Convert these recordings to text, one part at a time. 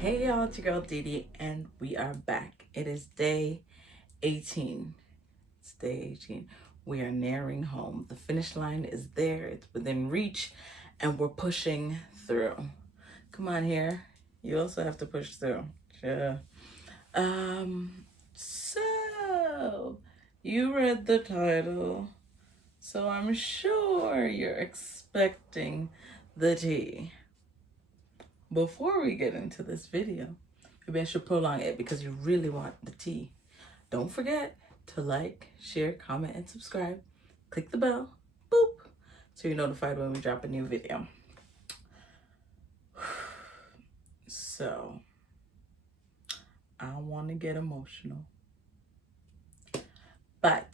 Hey y'all, it's your girl Didi, and we are back. It is day 18. It's day 18. We are nearing home. The finish line is there, it's within reach, and we're pushing through. Come on here. You also have to push through. Sure. So you read the title, so I'm sure you're expecting the tea. Before we get into this video, maybe I should prolong it because you really want the tea. Don't forget to like, share, comment, and subscribe. Click the bell, boop, so you're notified when we drop a new video. So, I don't want to get emotional, but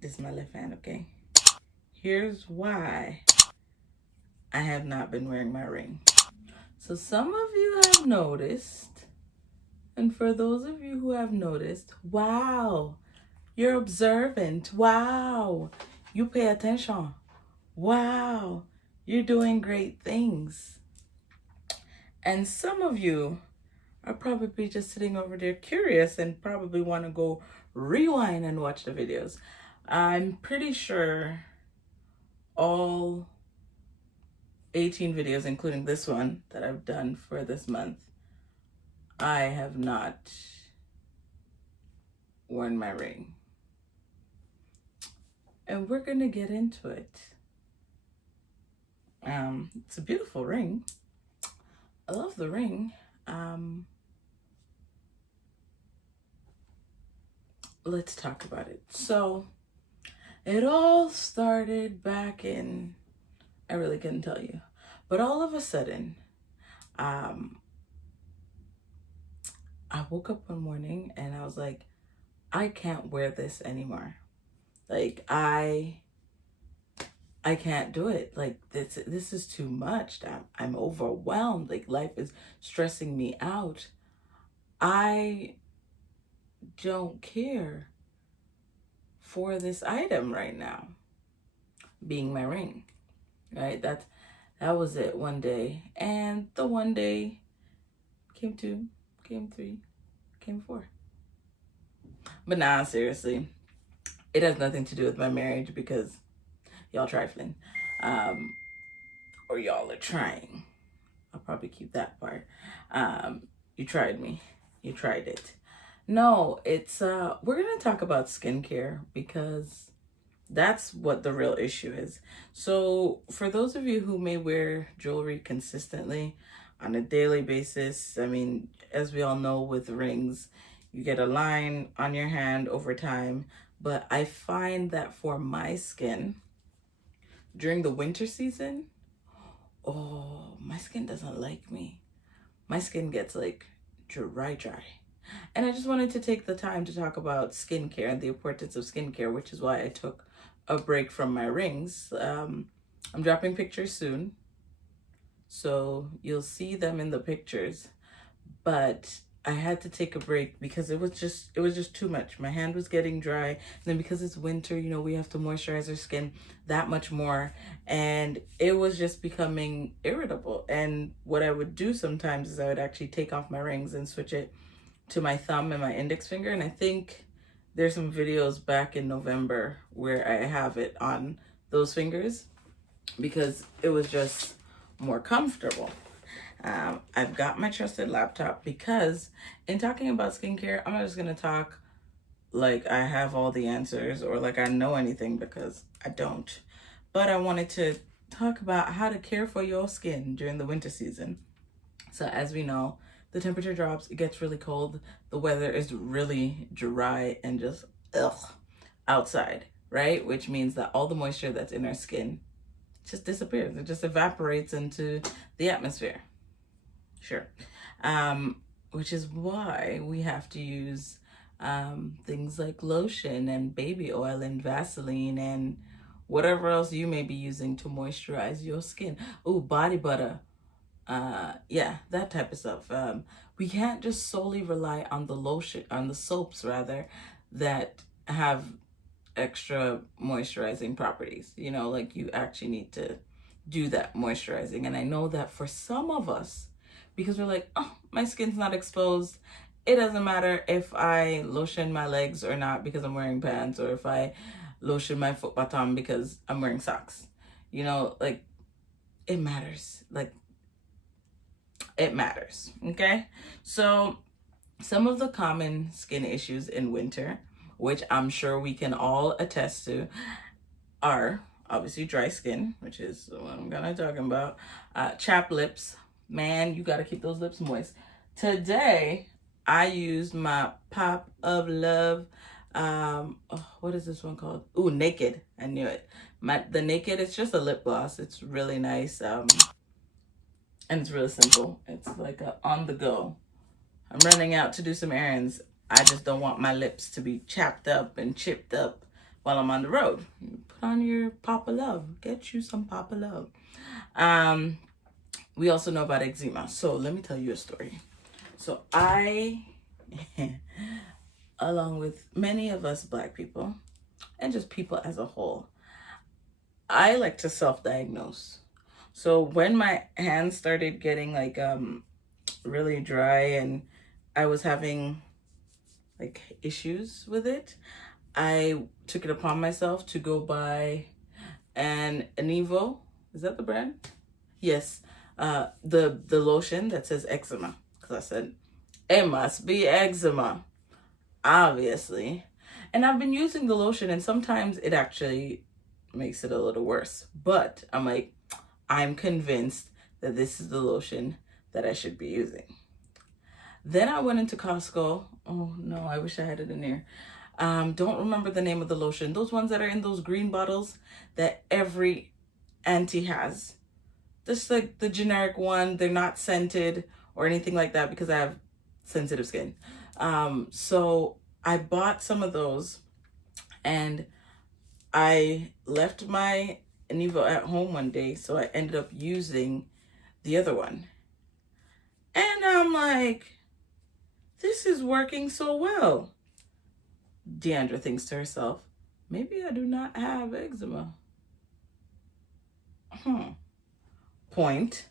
this is my left hand, okay? Here's why I have not been wearing my ring. So some of you have noticed, and for those of you who have noticed, wow, you're observant. Wow, you pay attention. Wow, you're doing great things. And some of you are probably just sitting over there curious and probably want to go rewind and watch the videos. I'm pretty sure all 18 videos, including this one that I've done for this month, I have not worn my ring. And we're gonna get into it. It's a beautiful ring. I love the ring. Let's talk about it. So it all started back in, I really couldn't tell you, but all of a sudden, I woke up one morning and I was like, I can't wear this anymore. Like I can't do it. Like this is too much. I'm overwhelmed. Like life is stressing me out. I don't care for this item right now, being my ring. Right? That was it one day. And the one day came 2, came 3, came 4. But nah, seriously, it has nothing to do with my marriage because y'all trifling. Or y'all are trying. I'll probably keep that part. You tried me. You tried it. No, it's we're gonna talk about skincare because that's what the real issue is. So for those of you who may wear jewelry consistently on a daily basis, I mean, as we all know with rings, you get a line on your hand over time. But I find that for my skin, during the winter season, oh, my skin doesn't like me. My skin gets like dry. And I just wanted to take the time to talk about skincare and the importance of skincare, which is why I took a break from my rings. I'm dropping pictures soon, so you'll see them in the pictures. But I had to take a break because it was just too much. My hand was getting dry. And then because it's winter, you know, we have to moisturize our skin that much more. And it was just becoming irritable. And what I would do sometimes is I would actually take off my rings and switch it to my thumb and my index finger. And I think there's some videos back in November where I have it on those fingers because it was just more comfortable. I've got my trusted laptop because in talking about skincare, I'm not just going to talk like I have all the answers or like I know anything because I don't. But I wanted to talk about how to care for your skin during the winter season. So as we know, the temperature drops, it gets really cold, the weather is really dry and just outside, right? Which means that all the moisture that's in our skin just disappears. It just evaporates into the atmosphere. Sure. Which is why we have to use things like lotion and baby oil and Vaseline and whatever else you may be using to moisturize your skin. Oh, body butter. Yeah, that type of stuff. We can't just solely rely on the lotion, on the soaps rather, that have extra moisturizing properties. You know, like you actually need to do that moisturizing. And I know that for some of us, because we're like, oh, my skin's not exposed, it doesn't matter if I lotion my legs or not because I'm wearing pants, or if I lotion my foot bottom because I'm wearing socks. You know, like, it matters. Like, it matters. Okay? So some of the common skin issues in winter, which I'm sure we can all attest to, are obviously dry skin, which is what I'm gonna talk about. Chapped lips. Man, you gotta keep those lips moist. Today, I used my Pop of Love. What is this one called? Ooh, Naked. I knew it. The Naked, it's just a lip gloss. It's really nice. And it's really simple. It's like a on the go. I'm running out to do some errands. I just don't want my lips to be chapped up and chipped up while I'm on the road. Put on your Pop of Love. Get you some Pop of Love. We also know about eczema. So let me tell you a story. So I, along with many of us Black people, and just people as a whole, I like to self-diagnose. So when my hands started getting like really dry and I was having like issues with it, I took it upon myself to go buy an Evo. Is that the brand? Yes. The lotion that says eczema. Because I said, it must be eczema. Obviously. And I've been using the lotion, and sometimes it actually makes it a little worse. But I'm like, I'm convinced that this is the lotion that I should be using. Then I went into Costco. Oh no, I wish I had it in here. Don't remember the name of the lotion. Those ones that are in those green bottles that every auntie has. Just like the generic one. They're not scented or anything like that because I have sensitive skin. So I bought some of those, and I left my Evo at home one day, so I ended up using the other one. And I'm like, this is working so well. Deandra thinks to herself, maybe I do not have eczema. Point.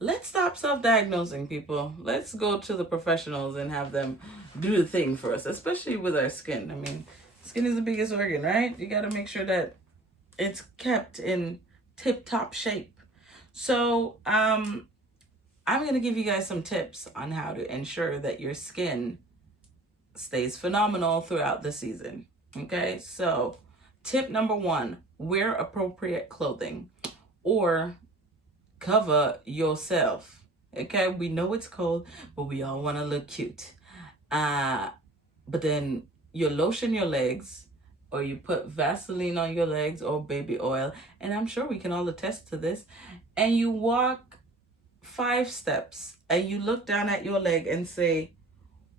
Let's stop self-diagnosing, people. Let's go to the professionals and have them do the thing for us, especially with our skin. I mean, skin is the biggest organ, right? You got to make sure that it's kept in tip-top shape. So, I'm going to give you guys some tips on how to ensure that your skin stays phenomenal throughout the season. Okay, so tip number 1, wear appropriate clothing or cover yourself. Okay, we know it's cold, but we all want to look cute. But then you lotion your legs, or you put Vaseline on your legs or baby oil, and I'm sure we can all attest to this, and you walk 5 steps and you look down at your leg and say,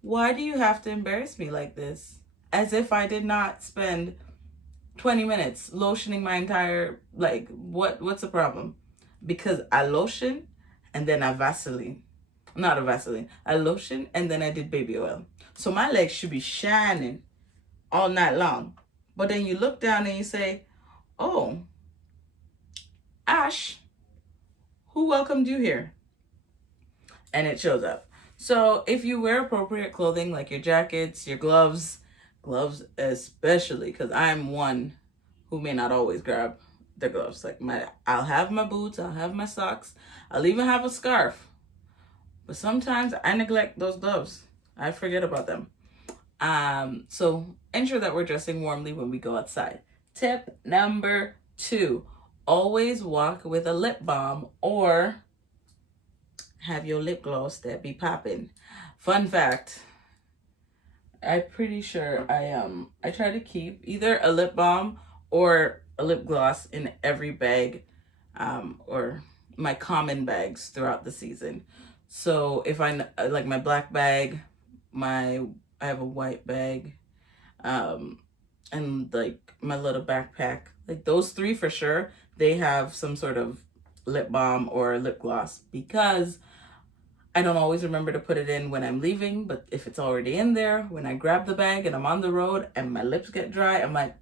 why do you have to embarrass me like this? As if I did not spend 20 minutes lotioning my entire leg. What's the problem? Because I lotion and then I Vaseline. Not a Vaseline. I lotion and then I did baby oil. So my legs should be shining all night long. But then you look down and you say, oh, Ash, who welcomed you here? And it shows up. So if you wear appropriate clothing, like your jackets, your gloves especially, because I'm one who may not always grab the gloves. Like I'll have my boots, I'll have my socks, I'll even have a scarf. But sometimes I neglect those gloves. I forget about them. So ensure that we're dressing warmly when we go outside. Tip number 2, always walk with a lip balm or have your lip gloss that be popping. Fun fact, I'm pretty sure I try to keep either a lip balm or a lip gloss in every bag, or my common bags throughout the season. So if I like my black bag, I have a white bag, and like my little backpack, like those 3 for sure, they have some sort of lip balm or lip gloss, because I don't always remember to put it in when I'm leaving, but if it's already in there, when I grab the bag and I'm on the road and my lips get dry, I'm like,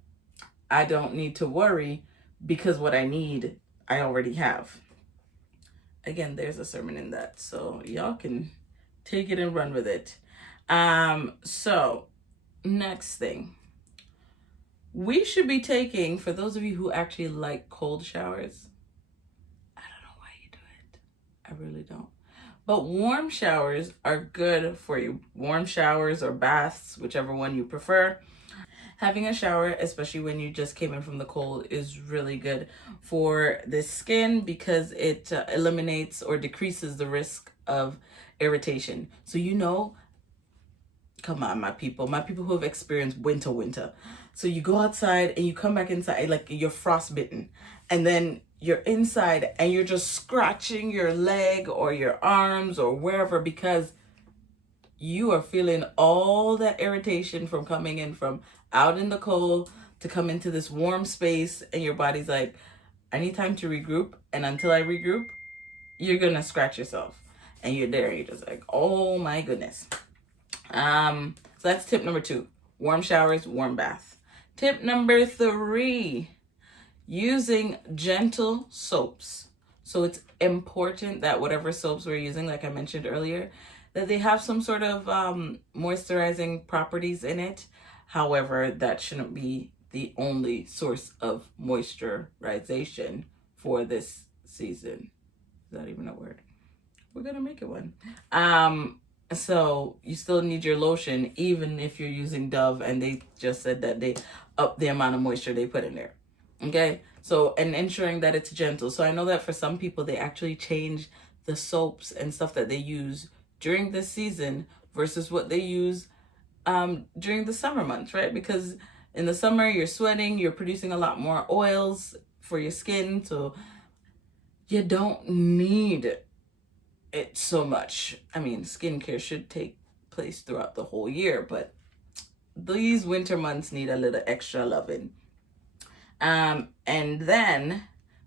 I don't need to worry, because what I need, I already have. Again, there's a sermon in that, so y'all can take it and run with it. So next thing we should be taking, for those of you who actually like cold showers, I don't know why you do it. I really don't. But warm showers are good for you. Warm showers or baths, whichever one you prefer. Having a shower, especially when you just came in from the cold, is really good for the skin because it eliminates or decreases the risk of irritation. So come on, my people who have experienced winter. So you go outside and you come back inside like you're frostbitten, and then you're inside and you're just scratching your leg or your arms or wherever because you are feeling all that irritation from coming in from out in the cold to come into this warm space, and your body's like, I need time to regroup, and until I regroup, you're gonna scratch yourself, and you're there, you're just like, oh my goodness. So that's tip number 2, warm showers, warm bath. Tip number 3, using gentle soaps. So it's important that whatever soaps we're using, like I mentioned earlier, that they have some sort of moisturizing properties in it. However, that shouldn't be the only source of moisturization for this season. Is that even a word? We're gonna make it one. So you still need your lotion, even if you're using Dove and they just said that they up the amount of moisture they put in there. Okay, so, and ensuring that it's gentle. So I know that for some people, they actually change the soaps and stuff that they use during this season versus what they use during the summer months, right? Because in the summer, you're sweating, you're producing a lot more oils for your skin, so you don't need it so much. I mean, skincare should take place throughout the whole year, but these winter months need a little extra loving. And then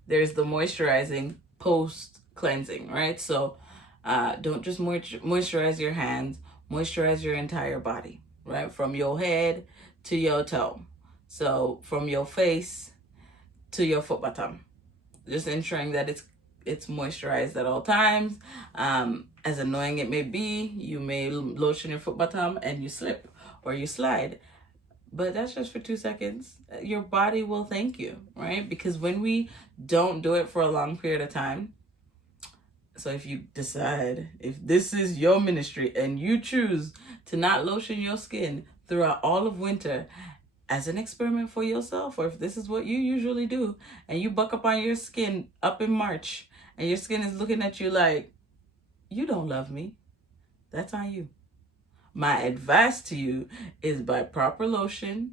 there's the moisturizing post cleansing, right? So don't just moisturize your hands, moisturize your entire body, right? From your head to your toe. So from your face to your foot bottom. Just ensuring that it's moisturized at all times. As annoying it may be, you may lotion your foot bottom and you slip or you slide. But that's just for 2 seconds. Your body will thank you, right? Because when we don't do it for a long period of time, so if you decide, if this is your ministry and you choose to not lotion your skin throughout all of winter as an experiment for yourself, or if this is what you usually do, and you buck up on your skin up in March, and your skin is looking at you like, you don't love me, that's on you. My advice to you is buy proper lotion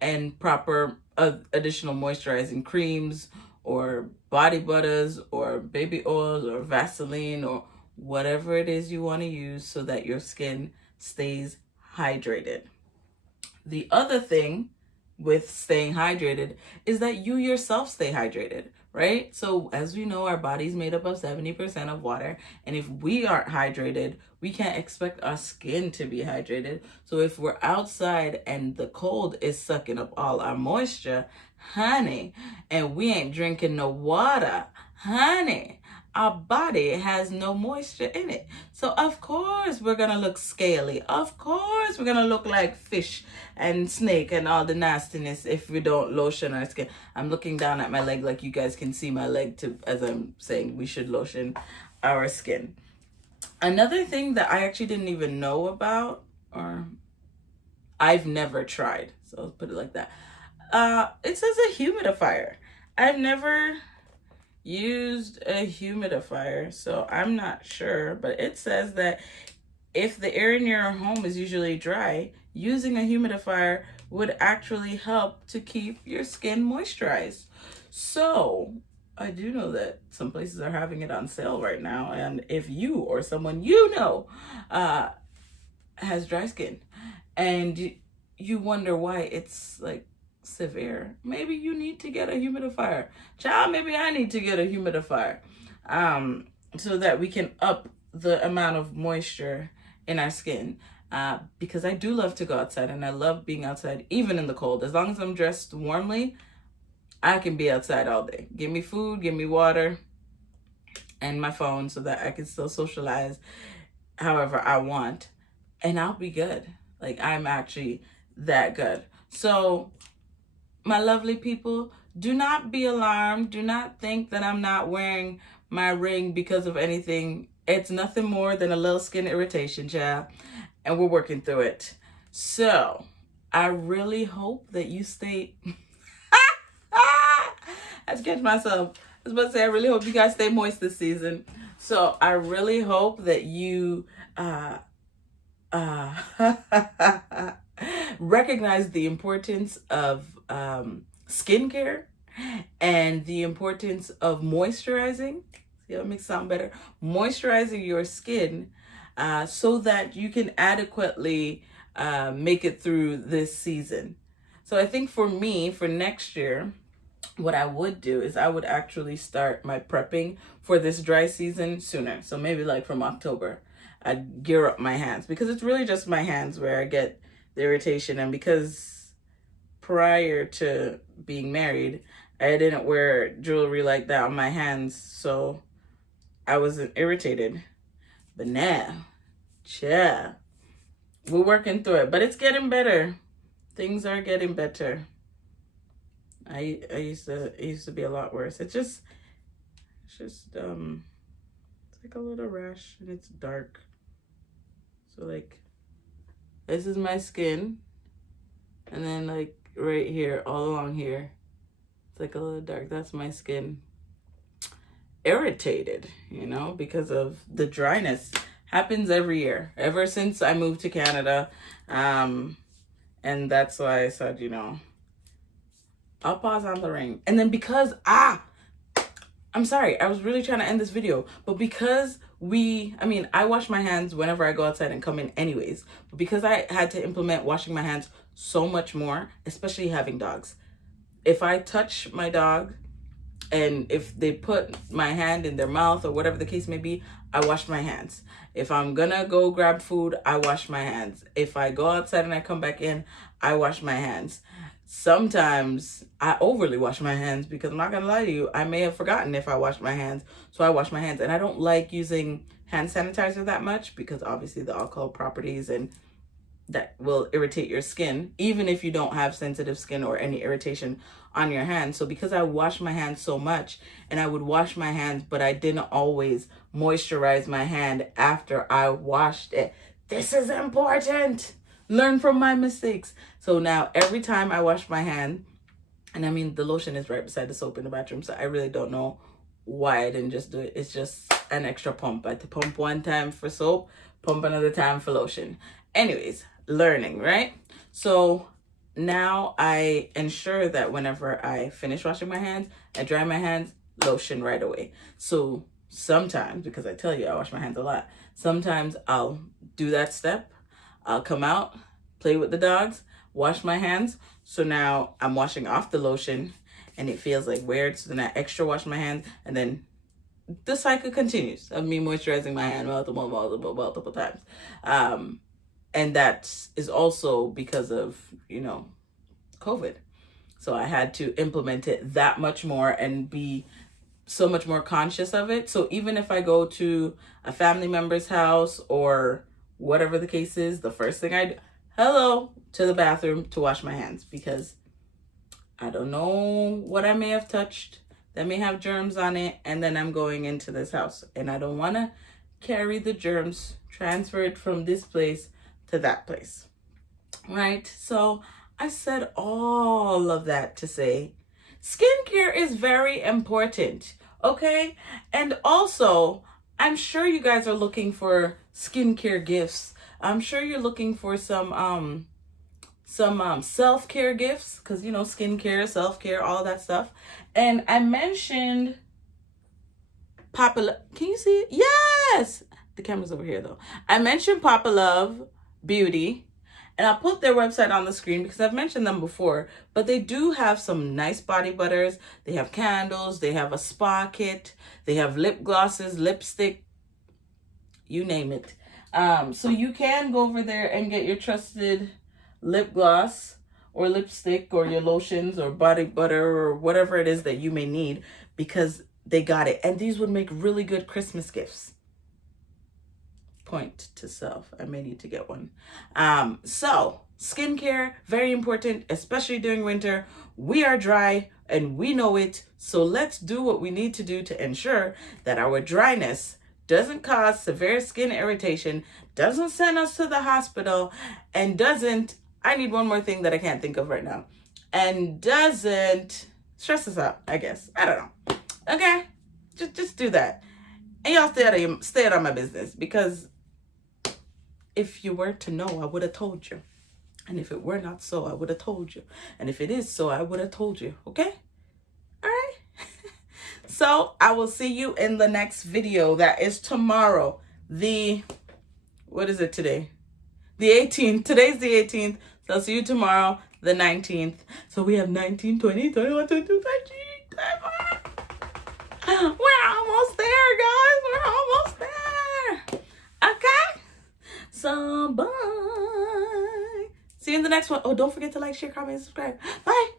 and proper additional moisturizing creams or body butters or baby oils or Vaseline or whatever it is you want to use so that your skin stays hydrated. The other thing with staying hydrated is that you yourself stay hydrated, right? So as we know, our body's made up of 70% of water. And if we aren't hydrated, we can't expect our skin to be hydrated. So if we're outside and the cold is sucking up all our moisture, honey, and we ain't drinking no water, honey, our body has no moisture in it. So of course we're gonna look scaly. Of course we're gonna look like fish and snake and all the nastiness if we don't lotion our skin. I'm looking down at my leg like you guys can see my leg too, as I'm saying we should lotion our skin. Another thing that I actually didn't even know about, or I've never tried, so I'll put it like that. It says a humidifier. I've never used a humidifier, so I'm not sure, but it says that if the air in your home is usually dry, using a humidifier would actually help to keep your skin moisturized. So I do know that some places are having it on sale right now, and if you or someone you know has dry skin and you wonder why it's like severe, maybe you need to get a humidifier. Child, maybe I need to get a humidifier so that we can up the amount of moisture in our skin, because I do love to go outside and I love being outside even in the cold. As long as I'm dressed warmly, I can be outside all day. Give me food, give me water, and my phone so that I can still socialize however I want, and I'll be good. Like, I'm actually that good. So, my lovely people, do not be alarmed. Do not think that I'm not wearing my ring because of anything. It's nothing more than a little skin irritation, child, and we're working through it. So, I really hope that you stay... I catch myself. I was about to say, I really hope you guys stay moist this season. So I really hope that you recognize the importance of skincare and the importance of moisturizing. See how it makes it sound better? Moisturizing your skin so that you can adequately make it through this season. So I think for me, for next year, what I would do is I would actually start my prepping for this dry season sooner. So maybe like from October, I'd gear up my hands, because it's really just my hands where I get the irritation. And because prior to being married, I didn't wear jewelry like that on my hands, so I wasn't irritated. But now, we're working through it, but it's getting better. Things are getting better. I used to be a lot worse. It's like a little rash, and it's dark. So like, this is my skin, and then like right here, all along here, it's like a little dark. That's my skin. Irritated, you know, because of the dryness. Happens every year, ever since I moved to Canada. And that's why I said, you know, I'll pause on the ring. And then because, I'm sorry, I was really trying to end this video, but because I wash my hands whenever I go outside and come in anyways, but because I had to implement washing my hands so much more, especially having dogs. If I touch my dog and if they put my hand in their mouth or whatever the case may be, I wash my hands. If I'm gonna go grab food, I wash my hands. If I go outside and I come back in, I wash my hands. Sometimes I overly wash my hands because I'm not gonna lie to you, I may have forgotten if I wash my hands, so I wash my hands. And I don't like using hand sanitizer that much because obviously the alcohol properties and that will irritate your skin, even if you don't have sensitive skin or any irritation on your hands. So because I wash my hands so much, and I would wash my hands, but I didn't always moisturize my hand after I washed it. This is important. Learn from my mistakes. So now every time I wash my hand, and I mean, the lotion is right beside the soap in the bathroom, so I really don't know why I didn't just do it. It's just an extra pump. I had to pump one time for soap, pump another time for lotion. Anyways, learning, right? So now I ensure that whenever I finish washing my hands, I dry my hands, lotion right away. So sometimes, because I tell you I wash my hands a lot, sometimes I'll do that step. I'll come out, play with the dogs, wash my hands. So now I'm washing off the lotion and it feels like weird. So then I extra wash my hands, and then the cycle continues of me moisturizing my hand multiple times. And that is also because of, you know, COVID. So I had to implement it that much more and be so much more conscious of it. So even if I go to a family member's house or whatever the case is, the first thing I do, hello, to the bathroom to wash my hands, because I don't know what I may have touched that may have germs on it, and then I'm going into this house and I don't want to carry the germs, transfer it from this place to that place, right? So I said all of that to say skincare is very important, okay? And also, I'm sure you guys are looking for skincare gifts. I'm sure you're looking for some self-care gifts, because, you know, skincare, self-care, all that stuff. And I mentioned Papa, can you see it? Yes! The camera's over here though. I mentioned Papa Love Beauty, and I'll put their website on the screen because I've mentioned them before, but they do have some nice body butters. They have candles, they have a spa kit, they have lip glosses, lipstick, you name it. So you can go over there and get your trusted lip gloss or lipstick or your lotions or body butter or whatever it is that you may need, because they got it. And these would make really good Christmas gifts. Point to self, I may need to get one. So skincare, very important, especially during winter. We are dry and we know it. So let's do what we need to do to ensure that our dryness doesn't cause severe skin irritation, doesn't send us to the hospital, and doesn't, I need one more thing that I can't think of right now, and doesn't stress us out, I guess. I don't know. Okay? Just do that. And y'all stay out of my business, because if you were to know, I would have told you. And if it were not so, I would have told you. And if it is so, I would have told you. Okay? All right? So I will see you in the next video. That is tomorrow. What is it today? The 18th. Today's the 18th. So I'll see you tomorrow, the 19th. So we have 19, 20, 21, 22, 23. We're almost there, guys. We're almost there. Okay? So bye. See you in the next one. Oh, don't forget to like, share, comment, and subscribe. Bye.